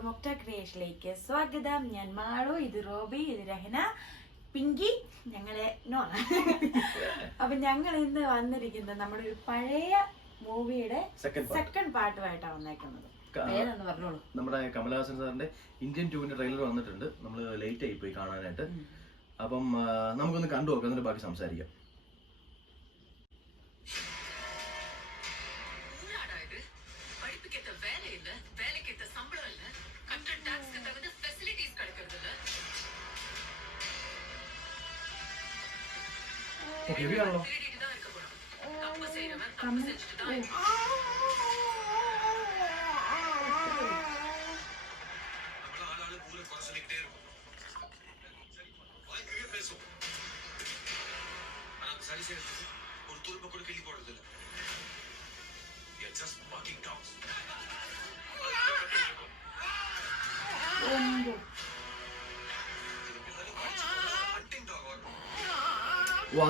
എല്ലാവർക്കും ഒക്ട ക്രിയേഷനിലേക്ക് സ്വാഗതം. ഞാൻ മാളു, ഇത് റോബി, ഇത് രഹന, പിങ്കി, ഞങ്ങളെ നോണ. അപ്പൊ ഞങ്ങൾ ഇന്ന് വന്നിരിക്കുന്നത് നമ്മുടെ ഒരു പഴയ മൂവിയുടെ സെക്കൻഡ് പാർട്ടുമായിട്ടാണ് വന്നേക്കുന്നത്. പേരൊന്ന് പറഞ്ഞോളൂ. നമ്മുടെ കമലഹാസൻ സാറിന്റെ ഇന്ത്യൻ 2 ട്രെയിലർ വന്നിട്ടുണ്ട്. നമ്മൾ ലേറ്റ് ആയി പോയി കാണാനായിട്ട്. അപ്പം നമുക്കൊന്ന് കണ്ടു നോക്കാം, എന്നിട്ട് ബാക്കി സംസാരിക്കാം. ഹെവിയാണല്ലോ.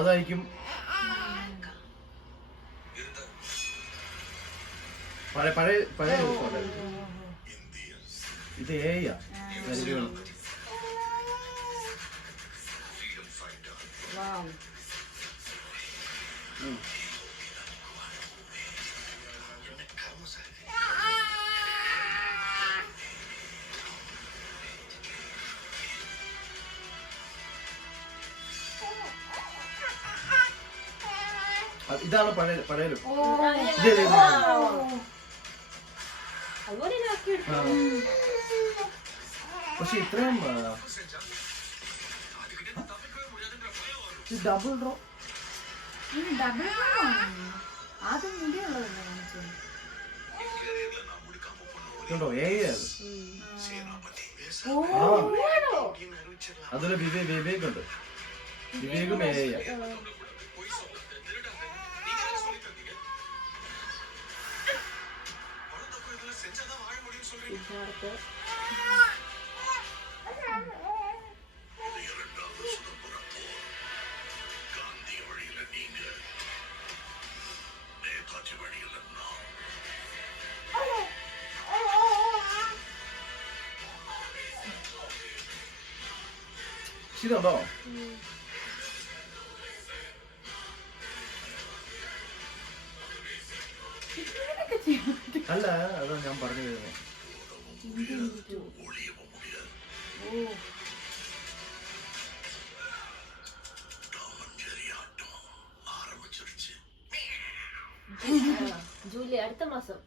അതായിരിക്കും പഴയ ഇത് ഇതാണ് പഴയ പക്ഷെ ഇത്രയും ഡബിൾ ഡ്രോ ആദ്യം മുടിയുള്ളതല്ലേ ോ അതൊരു വിവേക് ഉണ്ട്. വിവേകും ഇതുണ്ടോ? അല്ല, അതാ ഞാൻ പറഞ്ഞു വരുന്നത്. ജൂലൈ അടുത്ത മാസം.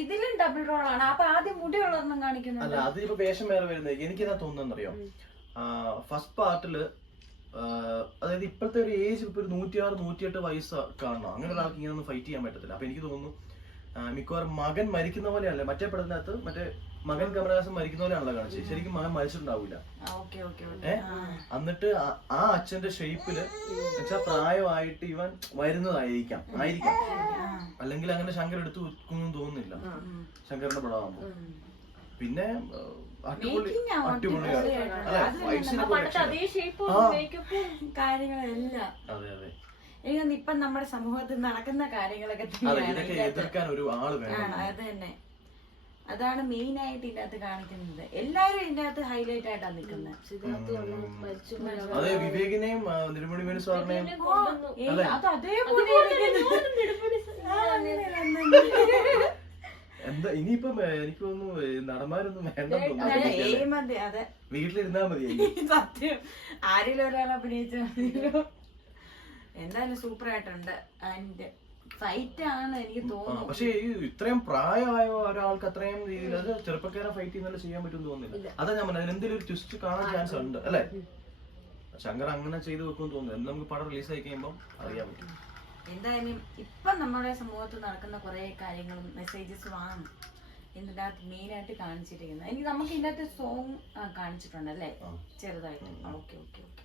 ഇതിലും ഡബിൾ റോൾ ആണ്. അപ്പൊ ആദ്യം മുടിയുള്ളതൊന്നും കാണിക്കുന്നു. അല്ല, അതിപ്പോ വേഷം വേറെ വരുന്നത്. എനിക്കെന്താ തോന്നുന്നറിയോ, ഫസ്റ്റ് പാർട്ടില് അതായത് ഇപ്പോഴത്തെ ഒരു ഏജ് ഇപ്പൊ ഒരു 106-108 വയസ്സ് കാണണം. അങ്ങനെ ഒരാൾക്ക് ഇങ്ങനെ ഒന്നും ഫൈറ്റ് ചെയ്യാൻ പറ്റത്തില്ല. അപ്പൊ എനിക്ക് തോന്നുന്നു മിക്കവാറും മകൻ മരിക്കുന്ന പോലെയല്ലേ മറ്റേ പടത്തിനകത്ത്. മറ്റേ മകൻ കമലഹാസൻ മരിക്കുന്ന പോലെയാണല്ലോ കാണിച്ചത്. ശരിക്കും മകൻ മരിച്ചിട്ടുണ്ടാവില്ല. എന്നിട്ട് ആ അച്ഛന്റെ ഷേപ്പില് എന്നുവെച്ചാൽ പ്രായമായിട്ട് ഇവൻ വരുന്നതായിരിക്കാം. അല്ലെങ്കിൽ അങ്ങനെ ശങ്കർ എടുത്ത് വെക്കുന്നു തോന്നുന്നില്ല ശങ്കറിന്റെ പടമാകുമ്പോ. പിന്നെ കാര്യങ്ങളെല്ലാം ഇപ്പൊ നമ്മുടെ സമൂഹത്തിൽ നടക്കുന്ന കാര്യങ്ങളൊക്കെ എതിർക്കാൻ ഒരു ആള് വേണം. അത് തന്നെ, അതാണ് മെയിൻ ആയിട്ട് ഇതിനകത്ത് കാണിക്കുന്നത്. എല്ലാരും ഇതിനകത്ത് ഹൈലൈറ്റ് ആയിട്ടാണ് നിൽക്കുന്നത്. അതെ, വിവേകിനെയും നെടുമുടി വേണു സാറിനെയും അത് അതേപോലെ എന്താ ഇനിയിപ്പം എനിക്ക് തോന്നുന്നു നടന്മാരൊന്നും വേണ്ട, വീട്ടിലിരുന്നാ മതി. സത്യം, ആരെങ്കിലും ഒരാൾ അഭിനയിച്ചാൽ മതിയല്ലോ. എന്തായാലും സൂപ്പർ ആയിട്ടുണ്ട്. ആൻഡ് ഫൈറ്റ് ആണ് എനിക്ക് തോന്നുന്നു. പക്ഷെ ഇത്രയും പ്രായമായ ഒരാൾക്ക് അത്രയും രീതിയിൽ അത് ചെറുപ്പക്കാരെ ഫൈറ്റ് ചെയ്യുന്നത് ചെയ്യാൻ പറ്റുമെന്ന് തോന്നുന്നില്ല. അതാ ഞാൻ പറഞ്ഞത്, എന്തെങ്കിലും ഒരു ട്വിസ്റ്റ് കാണാൻ ചാൻസ് ഉണ്ട് അല്ലെ. ശങ്കർ അങ്ങനെ ചെയ്തു വെക്കുമെന്ന് തോന്നുന്നു. നമുക്ക് പടം റിലീസ് ആയി കഴിയുമ്പോൾ അറിയാൻ പറ്റും. എന്തായാലും ഇപ്പൊ നമ്മുടെ സമൂഹത്തിൽ നടക്കുന്ന കുറെ കാര്യങ്ങളും മെസ്സേജസും ആണ് ഇതിനകത്ത് മെയിൻ ആയിട്ട് കാണിച്ചിരിക്കുന്നത്. എനിക്ക് നമുക്ക് ഇതിനകത്ത് സോങ് കാണിച്ചിട്ടുണ്ടല്ലേ ചെറുതായിട്ട്. Okay okay okay.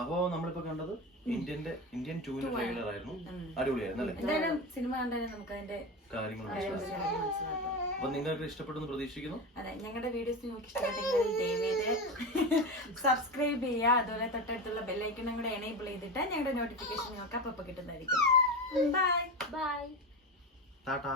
അപ്പോ നമ്മളിപ്പോ കണ്ടത് ഇന്ത്യൻ 2 ട്രെയിലർ ആയിരുന്നു. അടിപൊളിയായിരുന്നു അല്ലേ? എന്തായാലും സിനിമ കണ്ടാലും നമുക്ക് അതിന്റെ കാര്യങ്ങൾ മനസ്സിലാക്കാം. അപ്പൊ നിങ്ങൾക്ക് ഇഷ്ടപ്പെട്ടെന്ന് പ്രതീക്ഷിക്കുന്നു. അതെ, ഞങ്ങളുടെ വീഡിയോസ് നിങ്ങൾക്ക് ഇഷ്ടപ്പെട്ടെങ്കിൽ ദയവേത് സബ്സ്ക്രൈബ് ചെയ്യുക. അതുപോലെ തൊട്ടടുത്തുള്ള ബെല്ലൈക്കണും കൂടെ എനേബിൾ ചെയ്തിട്ട് ഞങ്ങളുടെ നോട്ടിഫിക്കേഷൻ നിങ്ങൾക്ക് അപ്പൊ കിട്ടുന്നതായിരിക്കും. Bye bye. ടാറ്റാ.